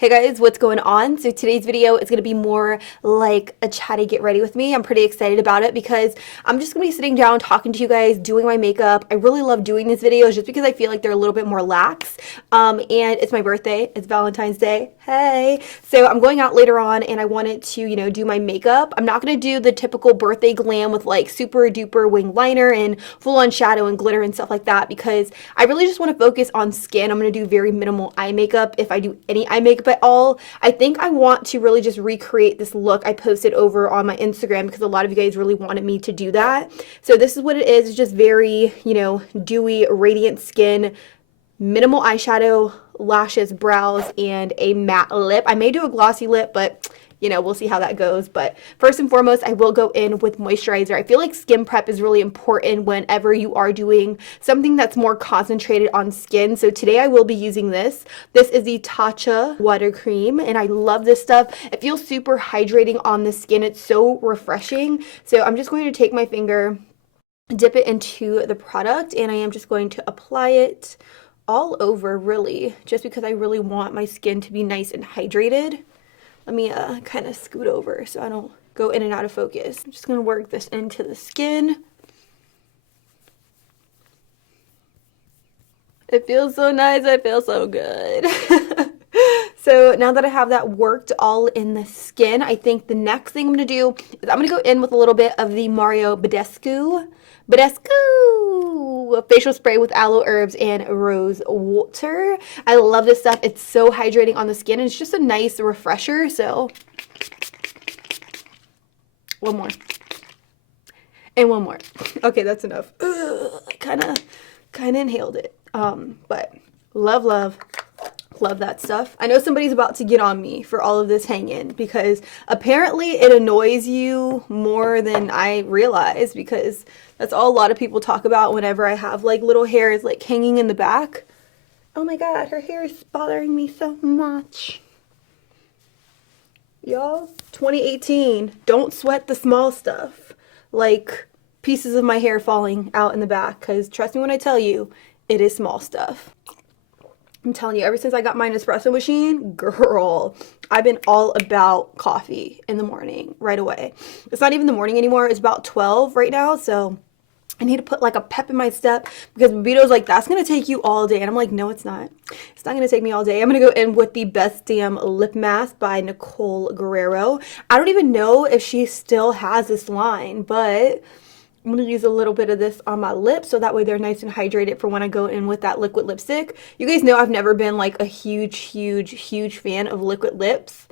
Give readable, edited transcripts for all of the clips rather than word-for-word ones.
Hey guys, what's going on? So today's video is going to be more like a chatty get ready with me. I'm pretty excited about it because I'm just going to be sitting down talking to you guys, doing my makeup. I really love doing these videos just because I feel like they're a little bit more lax. And it's my birthday. It's Valentine's Day. Hey! So I'm going out later on and I wanted to, do my makeup. I'm not going to do the typical birthday glam with like super duper wing liner and full on shadow and glitter and stuff like that because I really just want to focus on skin. I'm going to do very minimal eye makeup if I do any eye makeup at all. I think I want to really just recreate this look I posted over on my Instagram because a lot of you guys really wanted me to do that. So this is what it is. It's just very, dewy, radiant skin, minimal eyeshadow, lashes, brows, and a matte lip. I may do a glossy lip, but we'll see how that goes. But first and foremost, I will go in with moisturizer. I feel like skin prep is really important whenever you are doing something that's more concentrated on skin. So today I will be using this. This is the Tatcha Water Cream, and I love this stuff. It feels super hydrating on the skin. It's so refreshing. So I'm just going to take my finger, dip it into the product, and I am just going to apply it all over, really, just because I really want my skin to be nice and hydrated. Let me kind of scoot over so I don't go in and out of focus. I'm just going to work this into the skin. It feels so nice. I feel so good. So now that I have that worked all in the skin, I think the next thing I'm going to do is I'm going to go in with a little bit of the Mario Badescu facial spray with aloe herbs and rose water. I love this stuff. It's so hydrating on the skin, and it's just a nice refresher. So one more and one more. Okay, that's enough. I kind of inhaled it. But love that stuff. I know somebody's about to get on me for all of this hanging because apparently it annoys you more than I realize, because that's all a lot of people talk about whenever I have like little hairs like hanging in the back. Oh my god, her hair is bothering me so much. Y'all, 2018, don't sweat the small stuff like pieces of my hair falling out in the back, because trust me when I tell you, it is small stuff. I'm telling you, ever since I got my espresso machine, girl, I've been all about coffee in the morning right away. It's not even the morning anymore. It's about 12 right now, so I need to put like a pep in my step because Bebito's like, that's going to take you all day. And I'm like, no, it's not. It's not going to take me all day. I'm going to go in with the Best Damn Lip Mask by Nicole Guerrero. I don't even know if she still has this line, but I'm going to use a little bit of this on my lips so that way they're nice and hydrated for when I go in with that liquid lipstick. You guys know I've never been like a huge fan of liquid lips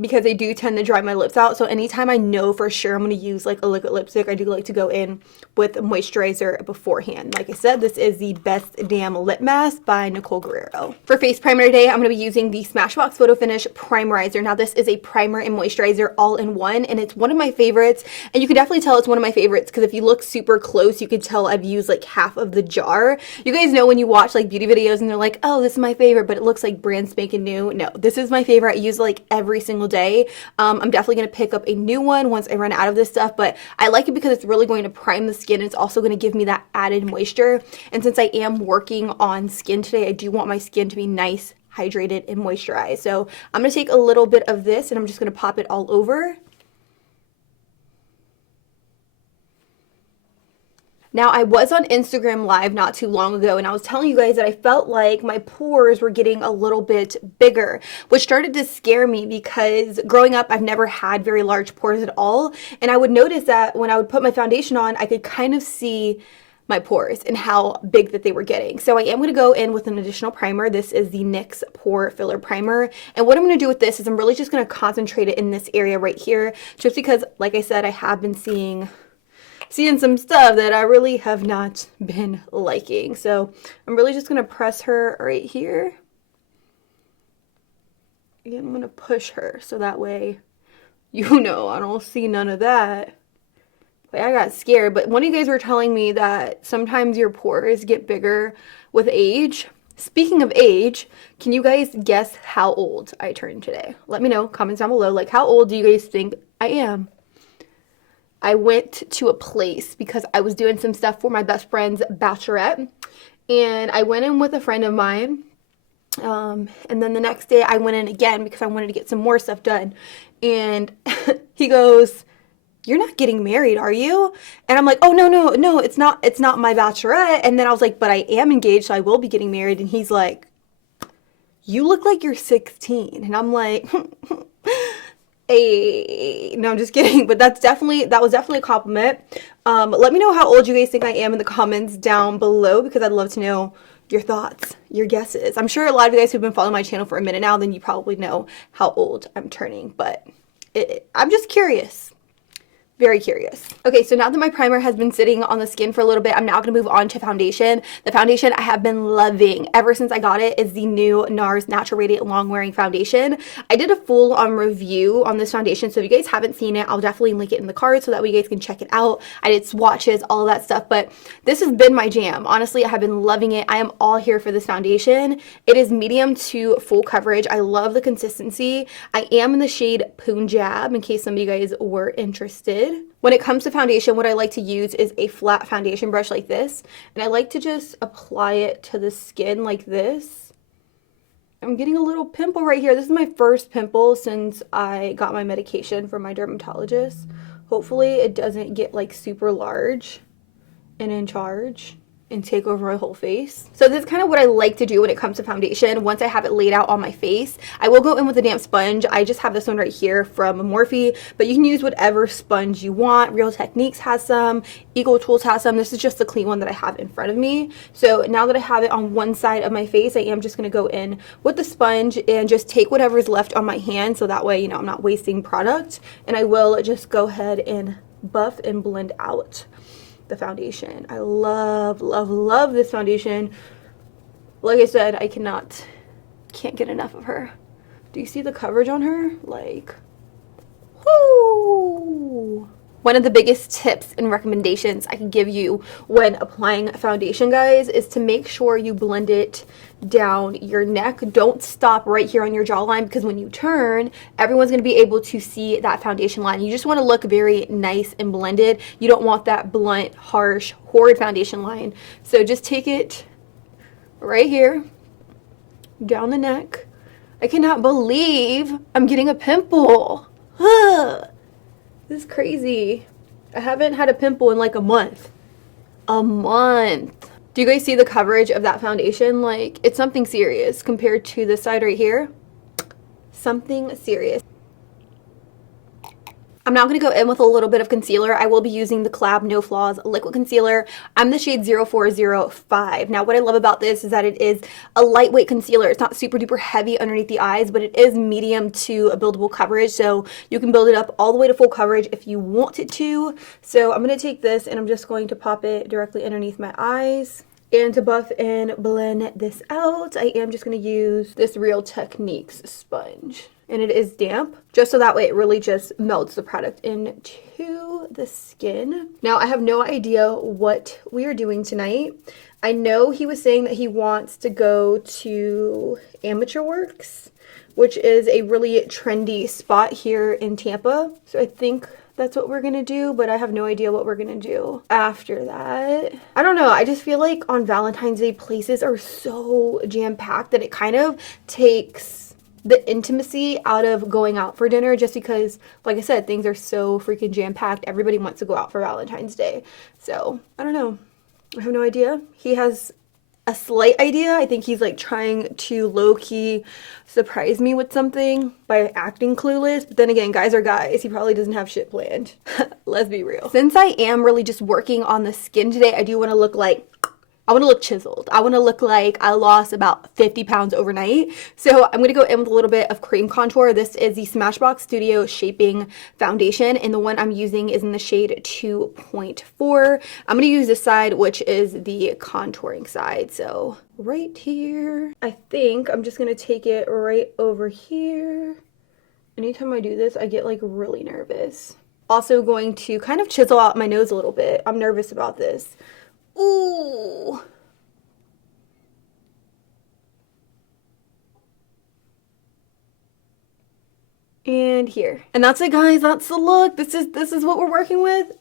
because they do tend to dry my lips out. So anytime I know for sure I'm going to use like a liquid lipstick, I do like to go in with moisturizer beforehand. Like I said, this is the Best Damn Lip Mask by Nicole Guerrero. For face primer today, I'm going to be using the Smashbox Photo Finish Primerizer. Now this is a primer and moisturizer all in one, and it's one of my favorites. And you can definitely tell it's one of my favorites because if you look super close, you can tell I've used like half of the jar. You guys know when you watch like beauty videos and they're like, oh, this is my favorite, but it looks like brand spanking new. No, this is my favorite. I use it like every single day. I'm definitely going to pick up a new one once I run out of this stuff, but I like it because it's really going to prime the skin. It's also going to give me that added moisture. And since I am working on skin today, I do want my skin to be nice, hydrated, and moisturized. So I'm going to take a little bit of this and I'm just going to pop it all over. Now, I was on Instagram Live not too long ago, and I was telling you guys that I felt like my pores were getting a little bit bigger, which started to scare me because growing up, I've never had very large pores at all, and I would notice that when I would put my foundation on, I could kind of see my pores and how big that they were getting. So I am going to go in with an additional primer. This is the NYX Pore Filler Primer, and what I'm going to do with this is I'm really just going to concentrate it in this area right here, just because, like I said, I have been seeing some stuff that I really have not been liking. So I'm really just going to press her right here. And I'm going to push her so that way, I don't see none of that. But I got scared. But one of you guys were telling me that sometimes your pores get bigger with age. Speaking of age, can you guys guess how old I turned today? Let me know, comments down below. Like, how old do you guys think I am? I went to a place because I was doing some stuff for my best friend's bachelorette, and I went in with a friend of mine And then the next day I went in again because I wanted to get some more stuff done. And he goes, "You're not getting married, are you?" And I'm like, "Oh, no, it's not my bachelorette." And then I was like, "But I am engaged, so I will be getting married." And he's like, "You look like you're 16. And I'm like, hey, no, I'm just kidding. But that was definitely a compliment. Let me know how old you guys think I am in the comments down below, because I'd love to know your thoughts, your guesses. I'm sure a lot of you guys who've been following my channel for a minute now, then you probably know how old I'm turning, but I'm just curious. Very curious. Okay, so now that my primer has been sitting on the skin for a little bit, I'm now going to move on to foundation. The foundation I have been loving ever since I got it is the new NARS Natural Radiant Long Wearing Foundation. I did a full-on review on this foundation, so if you guys haven't seen it, I'll definitely link it in the card so that way you guys can check it out. I did swatches, all of that stuff, but this has been my jam. Honestly, I have been loving it. I am all here for this foundation. It is medium to full coverage. I love the consistency. I am in the shade Punjab, in case some of you guys were interested. When it comes to foundation, what I like to use is a flat foundation brush like this, and I like to just apply it to the skin like this. I'm getting a little pimple right here. This is my first pimple since I got my medication from my dermatologist. Hopefully it doesn't get like super large and in charge and take over my whole face. So this is kind of what I like to do when it comes to foundation. Once I have it laid out on my face, I will go in with a damp sponge. I just have this one right here from Morphe, but you can use whatever sponge you want. Real Techniques has some, Eagle Tools has some. This is just the clean one that I have in front of me. So now that I have it on one side of my face, I am just going to go in with the sponge and just take whatever is left on my hand, so that way, you know, I'm not wasting product. And I will just go ahead and buff and blend out the foundation. I love this foundation. Like I said, I can't get enough of her. Do you see the coverage on her? Like, whoo! One of the biggest tips and recommendations I can give you when applying foundation, guys, is to make sure you blend it down your neck. Don't stop right here on your jawline, because when you turn, everyone's going to be able to see that foundation line. You just want to look very nice and blended. You don't want that blunt, harsh, horrid foundation line. So just take it right here, down the neck. I cannot believe I'm getting a pimple. Ugh. This is crazy. I haven't had a pimple in like a month. A month. Do you guys see the coverage of that foundation? Like, it's something serious compared to this side right here. Something serious. I'm now going to go in with a little bit of concealer. I will be using the GLAM No Flaws Liquid Concealer. I'm the shade 0405. Now, what I love about this is that it is a lightweight concealer. It's not super duper heavy underneath the eyes, but it is medium to a buildable coverage, so you can build it up all the way to full coverage if you want it to. So I'm going to take this and I'm just going to pop it directly underneath my eyes. And to buff and blend this out, I am just going to use this Real Techniques sponge. And it is damp, just so that way it really just melts the product into the skin. Now, I have no idea what we are doing tonight. I know he was saying that he wants to go to Amateur Works, which is a really trendy spot here in Tampa. So I think that's what we're gonna do, but I have no idea what we're gonna do after that. I don't know, I just feel like on Valentine's Day, places are so jam-packed that it kind of takes the intimacy out of going out for dinner, just because, like I said, things are so freaking jam-packed. Everybody wants to go out for Valentine's Day. So, I don't know. I have no idea. He has a slight idea. I think he's like trying to low-key surprise me with something by acting clueless. But then again, guys are guys. He probably doesn't have shit planned. Let's be real. Since I am really just working on the skin today, I do want to look like, I want to look chiseled. I want to look like I lost about 50 pounds overnight. So I'm going to go in with a little bit of cream contour. This is the Smashbox Studio Shaping Foundation, and the one I'm using is in the shade 2.4. I'm going to use this side, which is the contouring side. So right here, I think I'm just going to take it right over here. Anytime I do this, I get like really nervous. Also going to kind of chisel out my nose a little bit. I'm nervous about this. Ooh. And here. And that's it, guys. That's the look. This is what we're working with.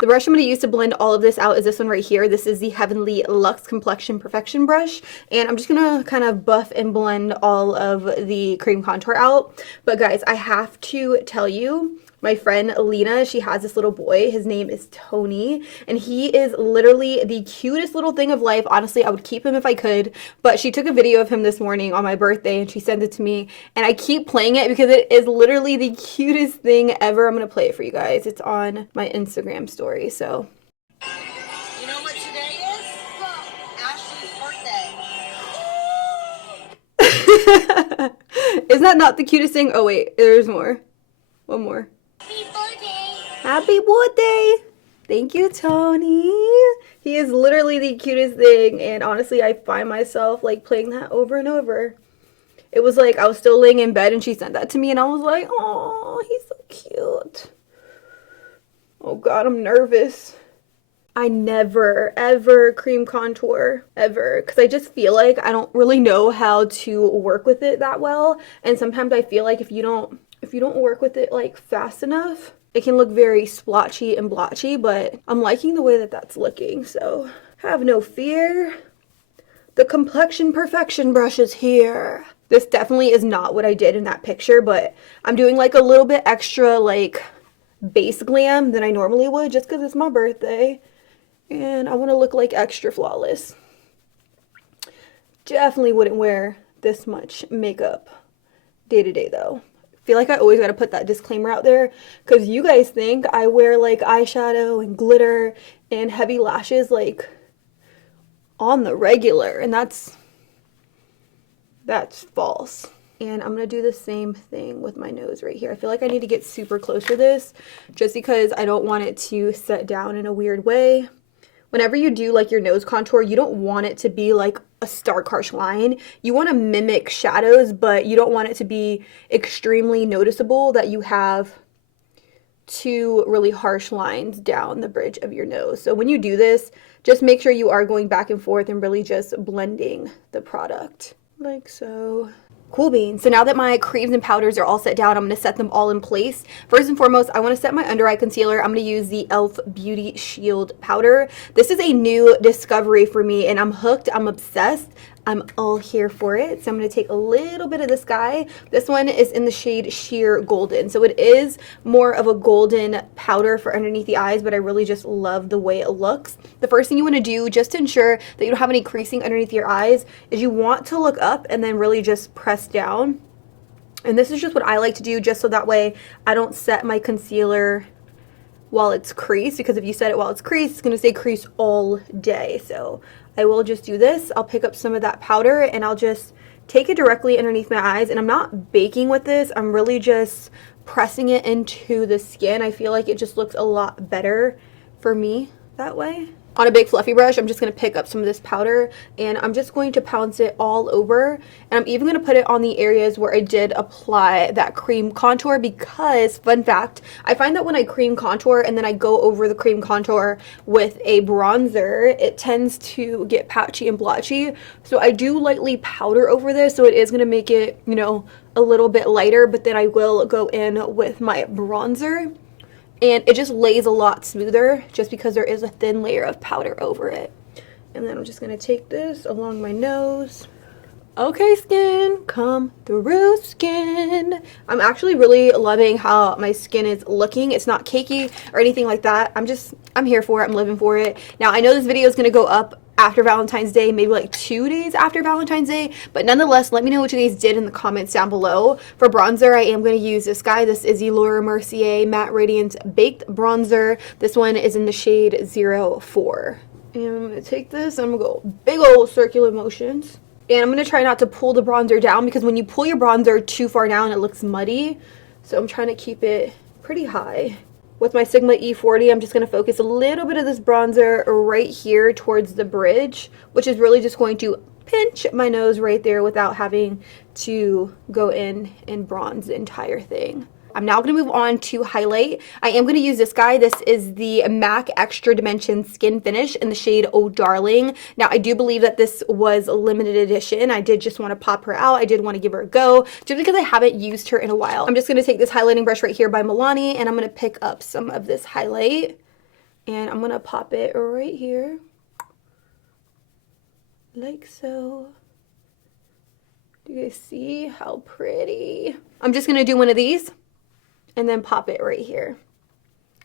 The brush I'm going to use to blend all of this out is this one right here. This is the Heavenly Luxe Complexion Perfection brush. And I'm just going to kind of buff and blend all of the cream contour out. But guys, I have to tell you, my friend Alina, she has this little boy. His name is Tony, and he is literally the cutest little thing of life. Honestly, I would keep him if I could, but she took a video of him this morning on my birthday, and she sent it to me, and I keep playing it because it is literally the cutest thing ever. I'm going to play it for you guys. It's on my Instagram story, so. You know what today is? Ashley's birthday. Isn't that not the cutest thing? Oh wait, there's more. One more. Happy birthday. Happy birthday! Thank you, Tony. He is literally the cutest thing, and honestly, I find myself like playing that over and over. It was like I was still laying in bed and she sent that to me, and I was like, oh, he's so cute. Oh God, I'm nervous. I never, ever cream contour, ever, because I just feel like I don't really know how to work with it that well, and sometimes I feel like if you don't work with it like fast enough, it can look very splotchy and blotchy, but I'm liking the way that that's looking, so have no fear. The complexion perfection brush is here. This definitely is not what I did in that picture, but I'm doing like a little bit extra like base glam than I normally would just because it's my birthday and I want to look like extra flawless. Definitely wouldn't wear this much makeup day to day though. Feel like I always got to put that disclaimer out there because you guys think I wear like eyeshadow and glitter and heavy lashes like on the regular, and that's false. And I'm gonna do the same thing with my nose right here. I feel like I need to get super close to this just because I don't want it to set down in a weird way. Whenever you do like your nose contour, you don't want it to be like a stark harsh line. You want to mimic shadows, but you don't want it to be extremely noticeable that you have two really harsh lines down the bridge of your nose. So when you do this, just make sure you are going back and forth and really just blending the product like so. Cool beans. So now that my creams and powders are all set down, I'm going to set them all in place. First and foremost, I want to set my under eye concealer. I'm going to use the e.l.f. Beauty Shield powder. This is a new discovery for me and I'm hooked. I'm obsessed. I'm all here for it. So I'm going to take a little bit of this guy. This one is in the shade Sheer Golden. So it is more of a golden powder for underneath the eyes, but I really just love the way it looks. The first thing you want to do just to ensure that you don't have any creasing underneath your eyes is you want to look up and then really just press down. And this is just what I like to do just so that way I don't set my concealer while it's creased, because if you set it while it's creased, it's going to stay creased all day. So I will just do this. I'll pick up some of that powder and I'll just take it directly underneath my eyes. And I'm not baking with this. I'm really just pressing it into the skin. I feel like it just looks a lot better for me that way. On a big fluffy brush, I'm just going to pick up some of this powder and I'm just going to pounce it all over. And I'm even going to put it on the areas where I did apply that cream contour because, fun fact, I find that when I cream contour and then I go over the cream contour with a bronzer, it tends to get patchy and blotchy. So I do lightly powder over this, so it is going to make it, you know, a little bit lighter, but then I will go in with my bronzer. And it just lays a lot smoother just because there is a thin layer of powder over it. And then I'm just going to take this along my nose. Okay, skin, come through, skin. I'm actually really loving how my skin is looking. It's not cakey or anything like that. I'm here for it. I'm living for it. Now, I know this video is going to go up after Valentine's Day, maybe like 2 days after Valentine's Day, but nonetheless, let me know what you guys did in the comments down below. For bronzer, I am going to use this guy. This is the Laura Mercier Matte Radiance Baked Bronzer. This one is in the shade 04. And I'm going to take this, and I'm going to go big old circular motions. And I'm going to try not to pull the bronzer down because when you pull your bronzer too far down, it looks muddy. So I'm trying to keep it pretty high. With my Sigma E40, I'm just going to focus a little bit of this bronzer right here towards the bridge, which is really just going to pinch my nose right there without having to go in and bronze the entire thing. I'm now going to move on to highlight. I am going to use this guy. This is the MAC Extra Dimension Skin Finish in the shade Oh Darling. Now, I do believe that this was a limited edition. I did just want to pop her out. I did want to give her a go just because I haven't used her in a while. I'm just going to take this highlighting brush right here by Milani and I'm going to pick up some of this highlight. And I'm gonna pop it right here, like so. Do you guys see how pretty? I'm just gonna do one of these and then pop it right here.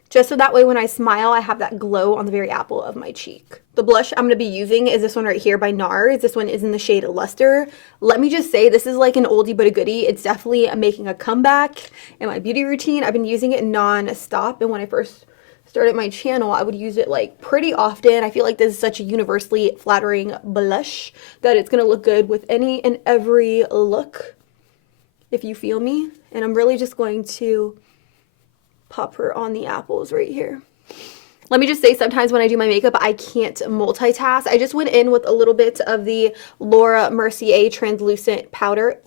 Just so that way when I smile, I have that glow on the very apple of my cheek. The blush I'm going to be using is this one right here by NARS. This one is in the shade Luster. Let me just say, this is like an oldie but a goodie. It's definitely making a comeback in my beauty routine. I've been using it non-stop, and when I first started my channel, I would use it like pretty often. I feel like this is such a universally flattering blush that it's going to look good with any and every look, if you feel me. And I'm really just going to pop her on the apples right here. Let me just say, sometimes when I do my makeup, I can't multitask. I just went in with a little bit of the Laura Mercier translucent powder.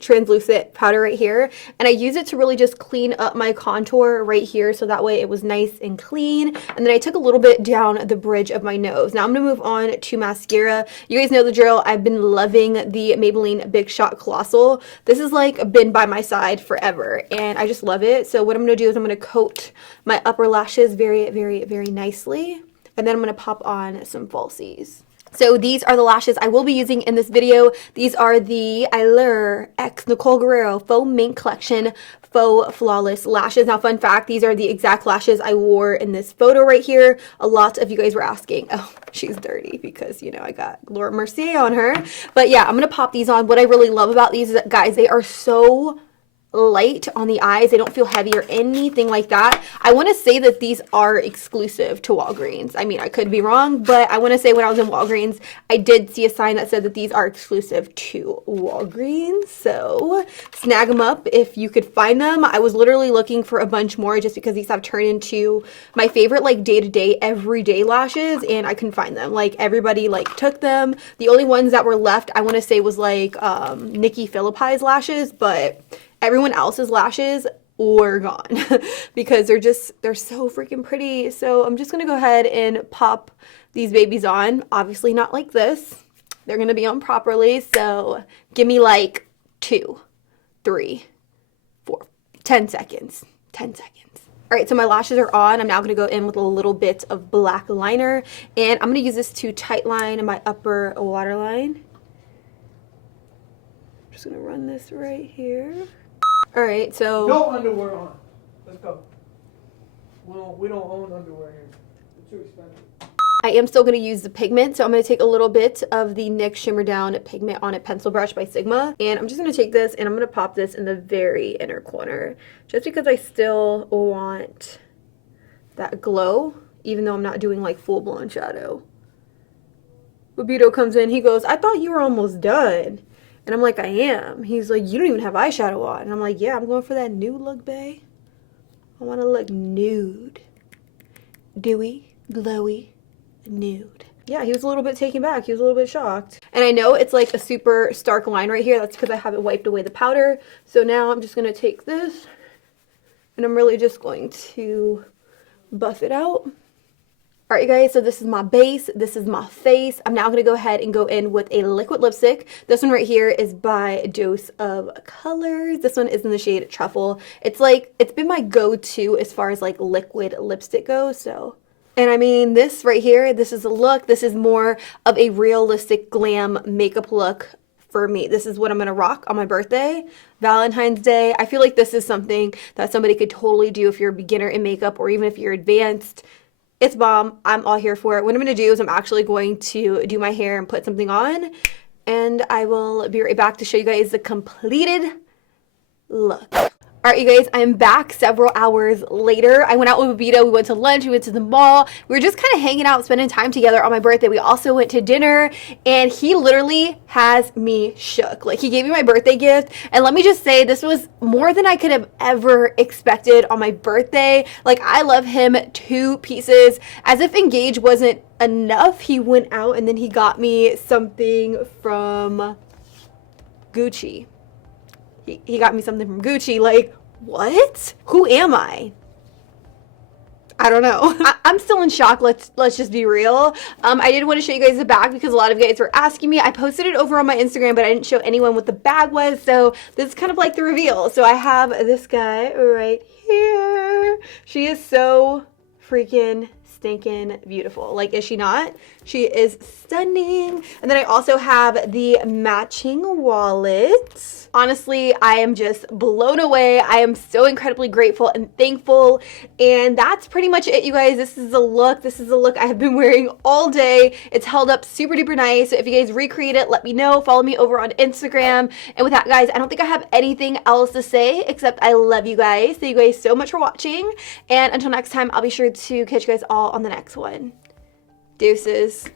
Translucent powder right here. And I use it to really just clean up my contour right here, so that way it was nice and clean. And then I took a little bit down the bridge of my nose. Now I'm going to move on to mascara. You guys know the drill. I've been loving the Maybelline Big Shot Colossal. This has like been by my side forever, and I just love it. So what I'm going to do is I'm going to coat my upper lashes very, very, very nicely. And then I'm going to pop on some falsies. So these are the lashes I will be using in this video. These are the Allure X Nicole Guerrero Faux Mink Collection Faux Flawless Lashes. Now, fun fact, these are the exact lashes I wore in this photo right here. A lot of you guys were asking, oh, she's dirty because, you know, I got Laura Mercier on her. But yeah, I'm going to pop these on. What I really love about these is that, guys, they are so light on the eyes. They don't feel heavy or anything like that. I want to say that these are exclusive to Walgreens. I mean, I could be wrong, but I want to say when I was in Walgreens, I did see a sign that said that these are exclusive to Walgreens. So snag them up if you could find them. I was literally looking for a bunch more just because these have turned into my favorite like day-to-day everyday lashes, and I couldn't find them. Like everybody like took them. The only ones that were left, I want to say, was like Nikki Phillippi's lashes, but everyone else's lashes were gone because they're so freaking pretty. So I'm just going to go ahead and pop these babies on. Obviously not like this. They're going to be on properly. So give me like 2, 3, 4, 10 seconds. 10 seconds. All right, so my lashes are on. I'm now going to go in with a little bit of black liner, and I'm going to use this to tightline my upper waterline. I'm just going to run this right here. All right, so no underwear on. Let's go. We don't own underwear here. It's too expensive. I am still going to use the pigment, so I'm going to take a little bit of the NYX Shimmer Down Pigment on a Pencil Brush by Sigma, and I'm just going to take this and I'm going to pop this in the very inner corner, just because I still want that glow, even though I'm not doing like full-blown shadow. Bebito comes in, he goes, "I thought you were almost done." And I'm like, "I am." He's like, "You don't even have eyeshadow on." And I'm like, "Yeah, I'm going for that nude look, bae. I want to look nude. Dewy, glowy, nude." Yeah, he was a little bit taken back. He was a little bit shocked. And I know it's like a super stark line right here. That's because I haven't wiped away the powder. So now I'm just going to take this, and I'm really just going to buff it out. All right, you guys, so this is my base, this is my face. I'm now going to go ahead and go in with a liquid lipstick. This one right here is by Dose of Colors. This one is in the shade Truffle. It's like, it's been my go-to as far as like liquid lipstick goes, so. And I mean, this right here, this is a look. This is more of a realistic glam makeup look for me. This is what I'm going to rock on my birthday, Valentine's Day. I feel like this is something that somebody could totally do if you're a beginner in makeup, or even if you're advanced. It's bomb. I'm all here for it. What I'm going to do is I'm actually going to do my hair and put something on, and I will be right back to show you guys the completed look. All right, you guys, I'm back several hours later. I went out with Bebito. We went to lunch. We went to the mall. We were just kind of hanging out, spending time together on my birthday. We also went to dinner, and he literally has me shook. Like, he gave me my birthday gift, and let me just say, this was more than I could have ever expected on my birthday. Like, I love him to pieces. As if Engage wasn't enough, he went out, and then he got me something from Gucci. He got me something from Gucci. Like, what? Who am I? I don't know. I'm still in shock. Let's just be real. I did want to show you guys the bag because a lot of you guys were asking me. I posted it over on my Instagram, but I didn't show anyone what the bag was. So this is kind of like the reveal. So I have this guy right here. She is so freaking stinking beautiful. Like, is she not? She is stunning. And then I also have the matching wallet. Honestly, I am just blown away. I am so incredibly grateful and thankful. And that's pretty much it, you guys. This is the look. This is the look I have been wearing all day. It's held up super duper nice. So if you guys recreate it, let me know. Follow me over on Instagram. And with that, guys, I don't think I have anything else to say except I love you guys. Thank you guys so much for watching. And until next time, I'll be sure to catch you guys all on the next one. Deuces.